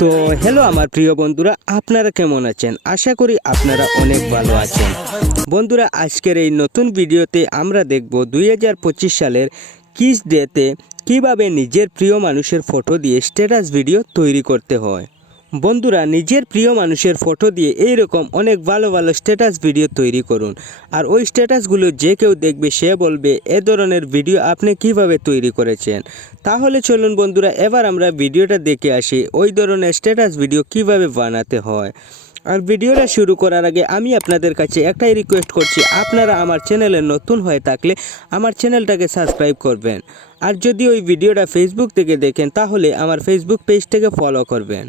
তো হ্যালো আমার প্রিয় বন্ধুরা, আপনারা কেমন আছেন? আশা করি আপনারা অনেক ভালো আছেন। বন্ধুরা, আজকের এই নতুন ভিডিওতে আমরা দেখব 2025 সালের কিস ডেতে কিভাবে নিজের প্রিয় মানুষের ফটো দিয়ে স্ট্যাটাস ভিডিও তৈরি করতে হয়। বন্ধুরা, নিজের প্রিয় মানুষের ফটো দিয়ে এইরকম অনেক ভালো ভালো স্ট্যাটাস ভিডিও তৈরি করুন। আর ওই স্ট্যাটাসগুলো যে কেউ দেখবে সে বলবে এ ধরনের ভিডিও আপনি কিভাবে তৈরি করেছেন। তাহলে চলুন বন্ধুরা, এবার আমরা ভিডিওটা দেখে আসি ওই ধরনের স্ট্যাটাস ভিডিও কিভাবে বানাতে হয়। আর ভিডিওটা শুরু করার আগে আমি আপনাদের কাছে একটাই রিকোয়েস্ট করছি, আপনারা আমার চ্যানেলে নতুন হয়ে থাকলে আমার চ্যানেলটাকে সাবস্ক্রাইব করবেন। আর যদি ওই ভিডিওটা ফেসবুক থেকে দেখেন তাহলে আমার ফেসবুক পেজটাকে ফলো করবেন।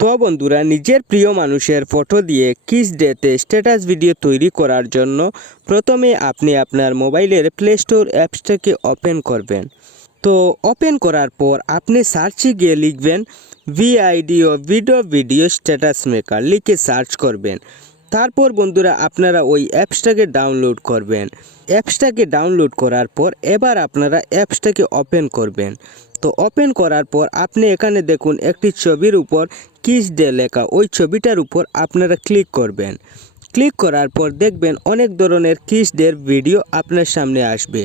তো বন্ধুরা, নিজের প্রিয় মানুষের ফটো দিয়ে কিস ডেতে স্ট্যাটাস ভিডিও তৈরি করার জন্য প্রথমে আপনি আপনার মোবাইলের প্লে স্টোর অ্যাপসটাকে ওপেন করবেন। তো ওপেন করার পর আপনি সার্চে গিয়ে লিখবেন ভিডিও স্ট্যাটাস মেকার লিখে সার্চ করবেন। তারপর বন্ধুরা, আপনারা ওই অ্যাপসটাকে ডাউনলোড করবেন। অ্যাপসটাকে ডাউনলোড করার পর এবার আপনারা অ্যাপসটাকে ওপেন করবেন। তো ওপেন করার পর আপনি এখানে দেখুন একটি ছবির উপর কিস ডে লেখা, ওই ছবিটার উপর আপনারা ক্লিক করবেন। ক্লিক করার পর দেখবেন অনেক ধরনের কিস ডের ভিডিও আপনার সামনে আসবে।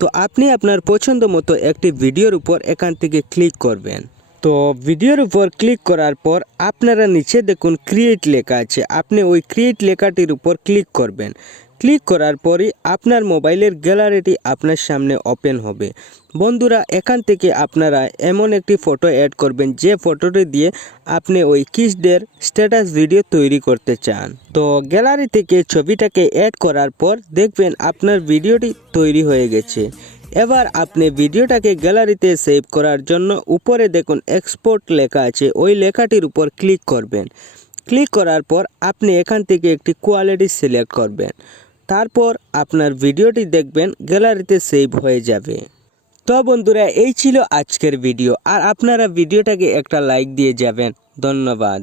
তো আপনি আপনার পছন্দ মতো একটি ভিডিওর উপর এখান থেকে ক্লিক করবেন। তো ভিডিওর উপর ক্লিক করার পর আপনারা নিচে দেখুন ক্রিয়েট লেখা আছে, আপনি ওই ক্রিয়েট লেখাটির উপর ক্লিক করবেন। ক্লিক করার পরই আপনার মোবাইলের গ্যালারিটি আপনার সামনে ওপেন হবে। বন্ধুরা, এখান থেকে আপনারা এমন একটি ফটো অ্যাড করবেন যে ফটোটি দিয়ে আপনি ওই কিস ডের স্ট্যাটাস ভিডিও তৈরি করতে চান। তো গ্যালারি থেকে ছবিটাকে অ্যাড করার পর দেখবেন আপনার ভিডিওটি তৈরি হয়ে গেছে। এবার আপনি ভিডিওটাকে গ্যালারিতে সেভ করার জন্য উপরে দেখুন এক্সপোর্ট লেখা আছে, ওই লেখাটির উপর ক্লিক করবেন। ক্লিক করার পর আপনি এখান থেকে একটি কোয়ালিটি সিলেক্ট করবেন। তারপর আপনার ভিডিওটি দেখবেন গ্যালারিতে সেভ হয়ে যাবে। তো বন্ধুরা, এই ছিল আজকের ভিডিও। আর আপনারা ভিডিওটাকে একটা লাইক দিয়ে যাবেন। ধন্যবাদ।